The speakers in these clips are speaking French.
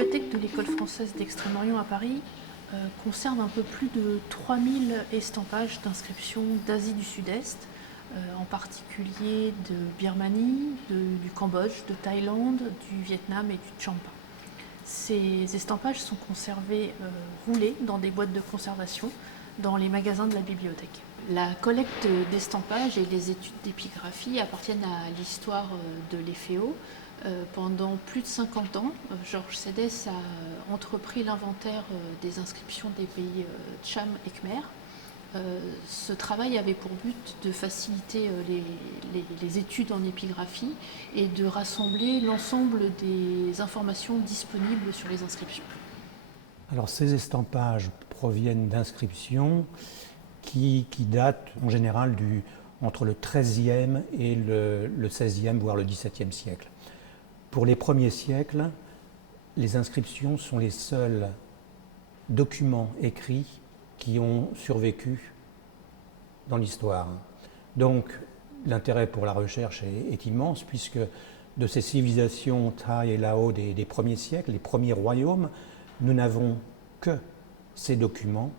bibliothèque de l'École française d'Extrême-Orient à Paris conserve un peu plus de 3000 estampages d'inscriptions d'Asie du Sud-Est, en particulier de Birmanie, du Cambodge, de Thaïlande, du Vietnam et du Champa. Ces estampages sont conservés roulés dans des boîtes de conservation dans les magasins de la bibliothèque. La collecte d'estampages et les études d'épigraphie appartiennent à l'histoire de l'EFEO. Pendant plus de 50 ans, Georges Sédès a entrepris l'inventaire des inscriptions des pays Cham et Khmer. Ce travail avait pour but de faciliter les études en épigraphie et de rassembler l'ensemble des informations disponibles sur les inscriptions. Alors ces estampages proviennent d'inscriptions qui datent en général entre le XIIIe et le XVIe, voire le XVIIe siècle. Pour les premiers siècles, les inscriptions sont les seuls documents écrits qui ont survécu dans l'histoire. Donc l'intérêt pour la recherche est immense, puisque de ces civilisations Thaï et Lao des premiers siècles, les premiers royaumes, nous n'avons que ces documents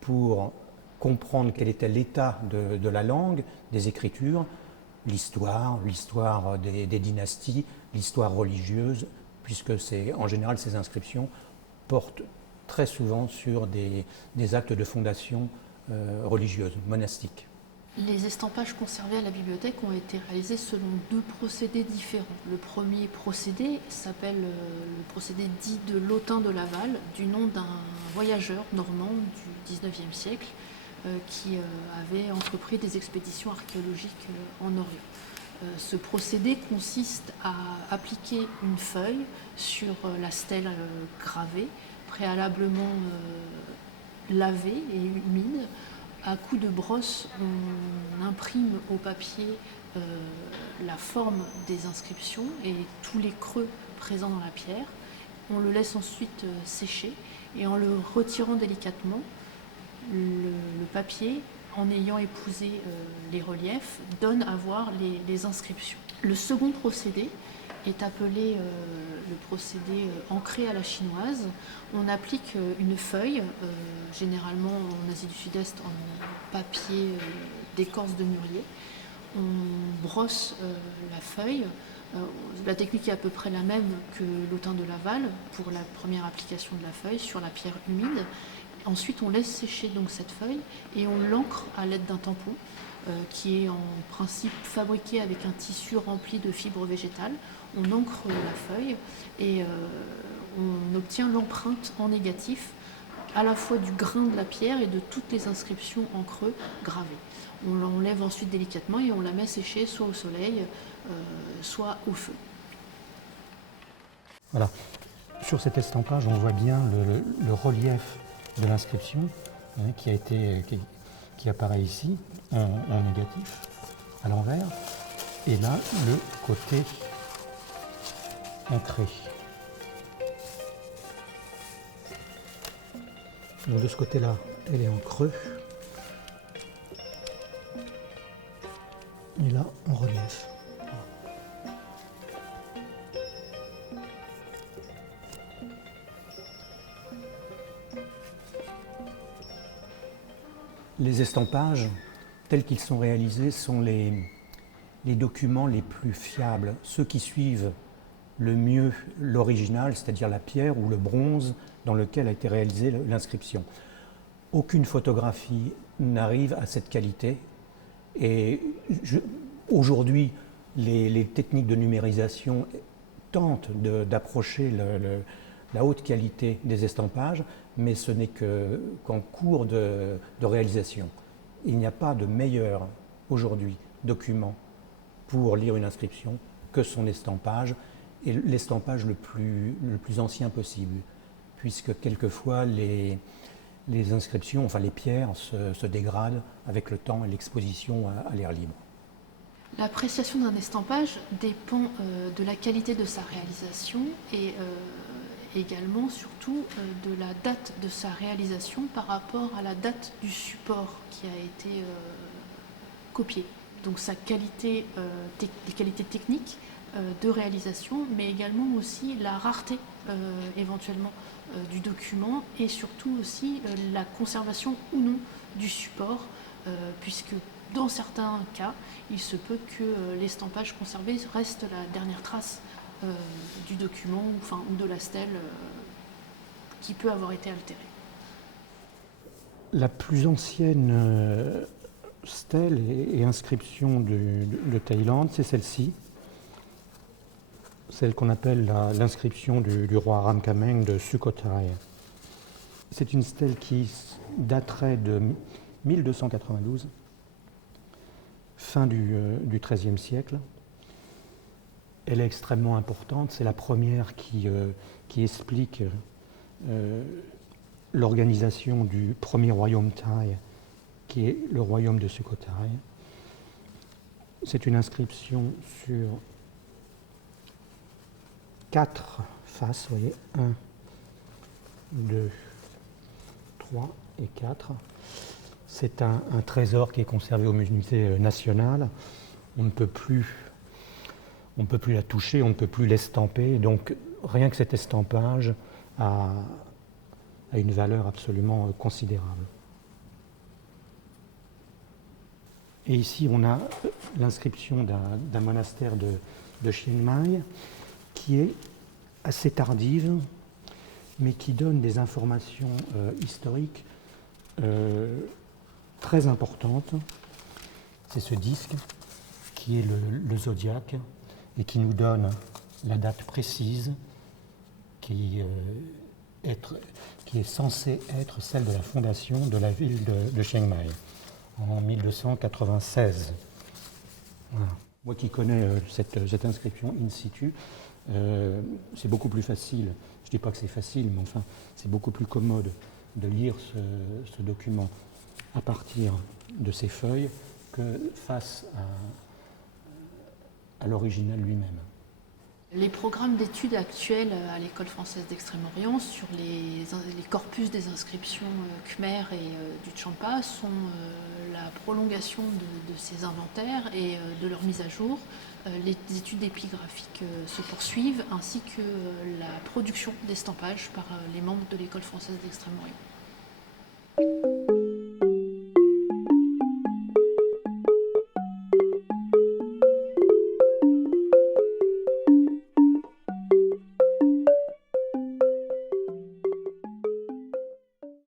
pour comprendre quel était l'état de la langue, des écritures, l'histoire des dynasties, l'histoire religieuse, puisque en général ces inscriptions portent très souvent sur des actes de fondation religieuse, monastique. Les estampages conservés à la bibliothèque ont été réalisés selon deux procédés différents. Le premier procédé s'appelle le procédé dit de l'Autin de Laval, du nom d'un voyageur normand du XIXe siècle qui avait entrepris des expéditions archéologiques en Orient. Ce procédé consiste à appliquer une feuille sur la stèle gravée, préalablement lavée et humide. À coups de brosse, on imprime au papier la forme des inscriptions et tous les creux présents dans la pierre. On le laisse ensuite sécher et en le retirant délicatement, le papier, en ayant épousé les reliefs, donne à voir les inscriptions. Le second procédé est appelé le procédé ancré à la chinoise. On applique une feuille, généralement en Asie du Sud-Est en papier d'écorce de mûrier. On brosse la feuille. La technique est à peu près la même que l'Autin de Laval pour la première application de la feuille sur la pierre humide. Ensuite, on laisse sécher donc cette feuille et on l'encre à l'aide d'un tampon qui est en principe fabriqué avec un tissu rempli de fibres végétales. On encre la feuille et on obtient l'empreinte en négatif à la fois du grain de la pierre et de toutes les inscriptions en creux gravées. On l'enlève ensuite délicatement et on la met sécher soit au soleil, soit au feu. Voilà. Sur cet estampage, on voit bien le relief de l'inscription qui apparaît ici en négatif, à l'envers, et là le côté ancré. Donc de ce côté-là, elle est en creux, et là en relief. Les estampages, tels qu'ils sont réalisés, sont les documents les plus fiables, ceux qui suivent le mieux l'original, c'est-à-dire la pierre ou le bronze dans lequel a été réalisée l'inscription. Aucune photographie n'arrive à cette qualité et aujourd'hui, les techniques de numérisation tentent d'approcher la haute qualité des estampages, mais ce n'est qu'en cours de réalisation. Il n'y a pas de meilleur aujourd'hui document pour lire une inscription que son estampage, et l'estampage le plus ancien possible, puisque quelquefois les inscriptions, enfin les pierres se dégradent avec le temps et l'exposition à l'air libre. L'appréciation d'un estampage dépend de la qualité de sa réalisation et également, surtout, de la date de sa réalisation par rapport à la date du support qui a été copié. Donc sa qualité, les qualités techniques de réalisation, mais également aussi la rareté éventuellement du document et surtout aussi la conservation ou non du support, puisque dans certains cas, il se peut que l'estampage conservé reste la dernière trace du document ou de la stèle qui peut avoir été altérée. La plus ancienne stèle et inscription de Thaïlande, c'est celle-ci, celle qu'on appelle l'inscription du roi Ramkhameng de Sukhothai. C'est une stèle qui daterait de 1292, fin du XIIIe siècle. Elle est extrêmement importante, c'est la première qui explique l'organisation du premier royaume thaï, qui est le royaume de Sukhothai. C'est une inscription sur 4 faces, vous voyez, 1, 2, 3 et 4. C'est un trésor qui est conservé au musée national. On ne peut plus la toucher, on ne peut plus l'estamper. Donc rien que cet estampage a une valeur absolument considérable. Et ici, on a l'inscription d'un monastère de Chiang Mai qui est assez tardive, mais qui donne des informations historiques très importantes. C'est ce disque qui est le zodiaque et qui nous donne la date précise qui est censée être celle de la fondation de la ville de Chiang Mai en 1296. Voilà. Moi qui connais cette inscription in situ, c'est beaucoup plus facile, je ne dis pas que c'est facile, mais enfin c'est beaucoup plus commode de lire ce document à partir de ces feuilles que face à l'original lui-même. Les programmes d'études actuels à l'École française d'Extrême-Orient sur les corpus des inscriptions khmer et du Champa sont la prolongation de ces inventaires et de leur mise à jour. Les études épigraphiques se poursuivent, ainsi que la production d'estampages par les membres de l'École française d'Extrême-Orient.